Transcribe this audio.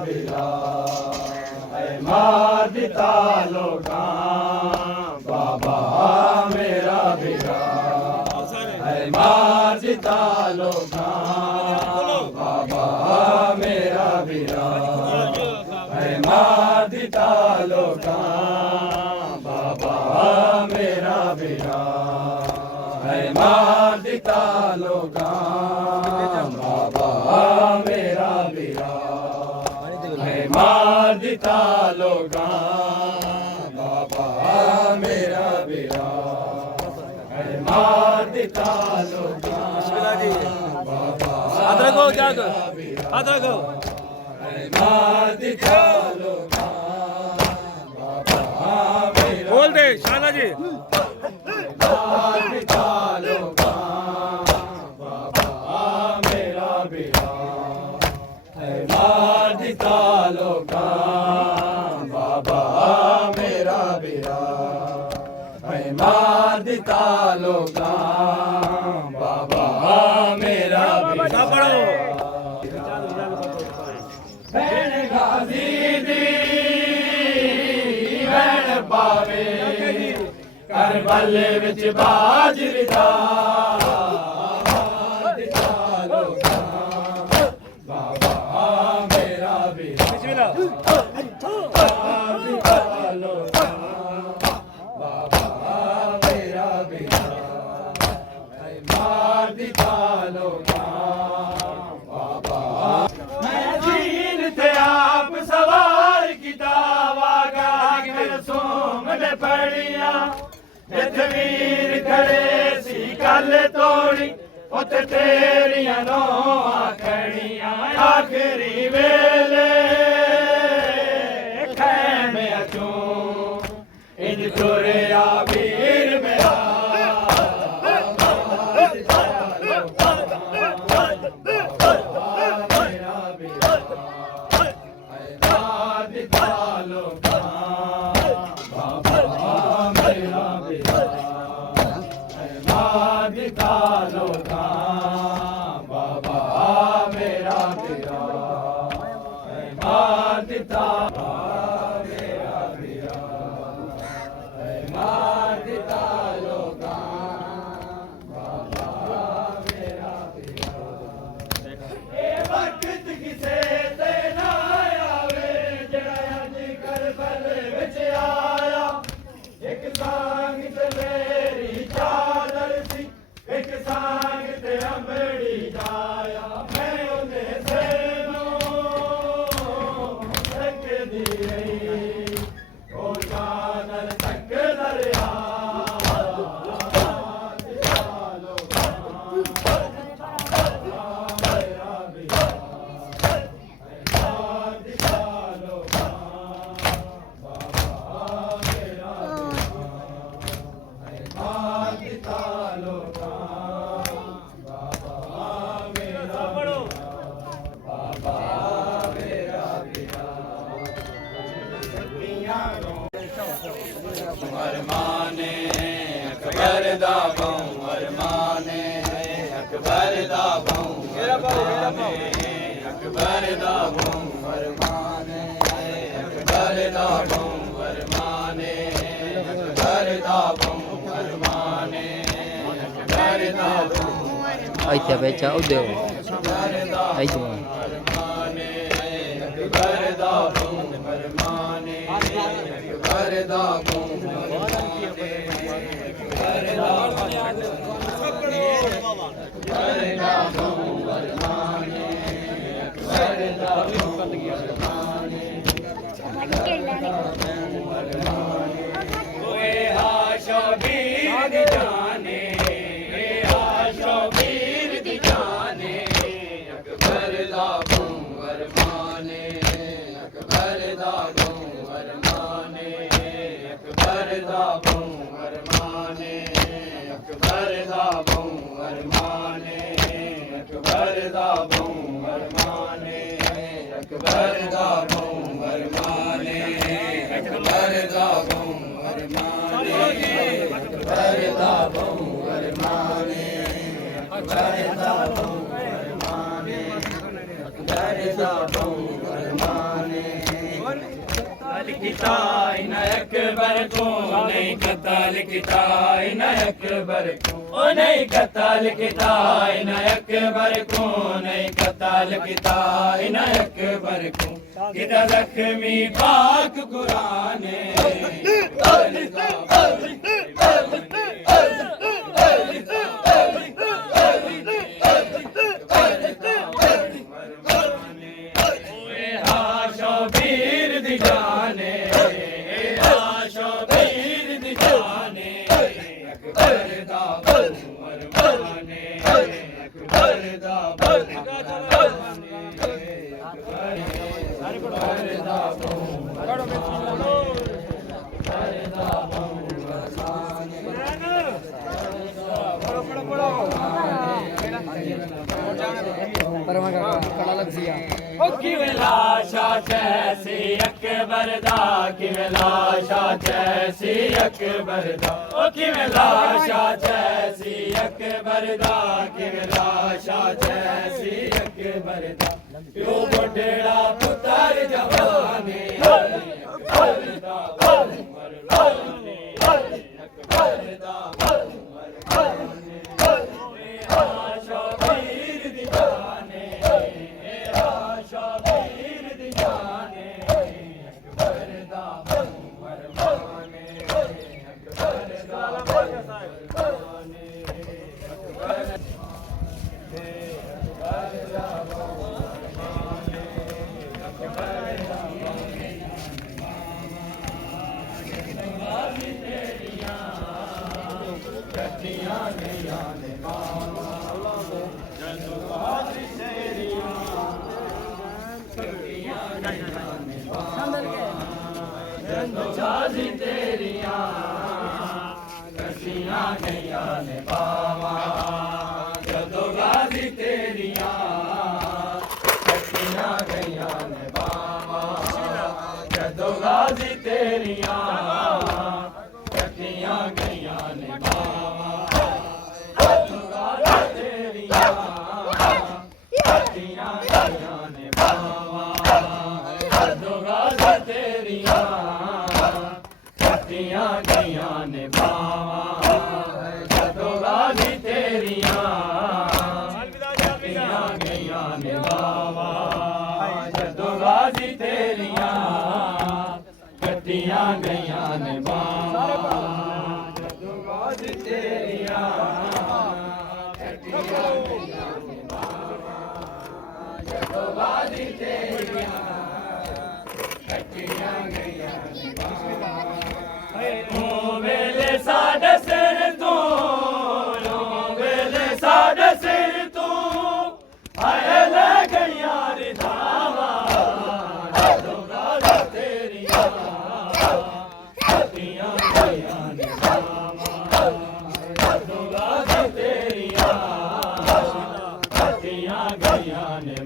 ਵੀਰਾ ਐ ਮਾਰ ਦਿੱਤਾ ਲੋਕਾਂ ਬਾਬਾ ਮੇਰਾ ਵੀਰਾ ਐ ਮਾਰ ਦਿੱਤਾ ਲੋਕਾਂ ਬਾਬਾ ਮੇਰਾ ਵੀਰਾ ਐ ਮਾਰ ਦਿੱਤਾ ਲੋਕਾਂ ਬਾਬਾ ਮੇਰਾ ਵੀਰਾ ਐ ਮਾਰ ਦਿੱਤਾ ਲੋਕਾਂ ਬਾਬਾ ਮੇਰਾ ਵੀਰਾ ਐ ਮਾਰ ਦਿੱਤਾ ਲੋਕਾਂ ਬਾਬਾ ਮੇਰਾ ਵੀਰਾ ਐ ਮਾਰ ਦਿੱਤਾ ਲੋਕਾਂ हाथ रखो जाग हाथ रखो ਐ ਮਾਰ ਦਿੱਤਾ ਲੋਕਾਂ ਬਾਬਾ ਮੇਰਾ बोल दे शाला जी ਮਾਰ ਦਿੱਤਾ ਲੋਕਾਂ ਬਾਬਾ ਮੇਰਾ ਵੀਰਾ ਐ ਮਾਰ ਦਿੱਤਾ ਲੋਕਾਂ ਬਾਬਾ ਮੇਰਾ ਵੀਰਾ ਐ ਮਾਰ ਦਿੱਤਾ ਲੋਕਾਂ ਬਾਬਾ ਮੇਰਾ ਵੀਰਾ ਭੈਣ ਗਾਜ਼ੀ ਦੀ ਭੈਣ ਪਾਵੇ ਕਰਬਲ ਵਿੱਚ ਬਾਜਰੀ ਦਾ ਦਿੱਤਾ ਲੋਕਾਂ ਬਾਬਾ ਮੇਰਾ ਵੀਰਾ बिस्मिल्लाह ਦਿੱਤਾ ਲੋਕਾਂ ਬਾਬਾ ਮੇਰਾ ਵੀਰਾ ਐ ਮਾਰ ਦਿੱਤਾ ਲੋਕਾਂ ਬਾਬਾ ਮੈਂ ਜੀਨ ਤੇ ਆਪ ਸਵਾਰ ਕਿਤਾਬਾ ਗਾ ਕੇ ਸੋਮਲੇ ਪੜੀਆਂ ਜਿੱਥੇ ਵੀਰ ਖੜੇ ਸੀ ਕੱਲ ਤੋੜੀ ਉੱਥੇ ਤੇਰੀਆਂ ਨੋਆਂ ਖੜੀਆਂ ਆਖਰੀ ਵੇਲੇ ਖੈਮਿਆਂ ਚੋਂ ਇੰਜ ਤੁਰਿਆ ਵੀਰ ਮੇਰਾ अरमाने अकबर दा बहु अरमाने अकबर दा बहु अरमाने अकबर दा बहु अरमाने अकबर दा बहु अरमाने अकबर दा बहु अरमाने अकबर दा बहु ऐसे बेचा उद्यो ऐसे अरमाने अकबर दा बहु अरमाने अकबर दा बहु Akbar किता इन अकबर को नहीं कत्ल किता इन अकबर को ओ नहीं कत्ल किता इन अकबर को नहीं कत्ल किता इन अकबर को किता जख्मी पाक कुरान किवें लाशा जैसी अकबर दा किवें लाशा जैसी अकबर दा ओ किवें लाशा जैसी अकबर दा किवें लाशा जैसी अकबर दा प्यो बडेड़ा पुत्र जवाने अकबर दा मरवाने अकबर दा मरवाने आशा वीर दीवाने आशा वीर दीवाने अकबर दा मरवाने अकबर दा मरवाने जाजी तेरियां कसियां गईयां ने बावा जदों गाजी तेरियां कसियां गईयां ने बावा जदों गाजी तेरियां कसियां गईयां ने बावा जदों गाजी तेरियां कसियां गईयां ने बावा जदों गाजी तेरियां कसियां गईयां ने बावा जदों गाजी तेरियां कसियां गईयां ने बावा जदों गाजी तेरियां कसियां गईयां ने बावा जदों गाजी तेरियां कसियां गईयां ने बावा जदों गाजी तेरियां कसियां गईयां ने बावा वेले साडे सिर तू वेले साडे सिर तू आए ले गईयां रिधावा जदों गाजी तेरियां कसियां गईयां ने बावा जदों गाजी तेरियां कसियां गईयां ने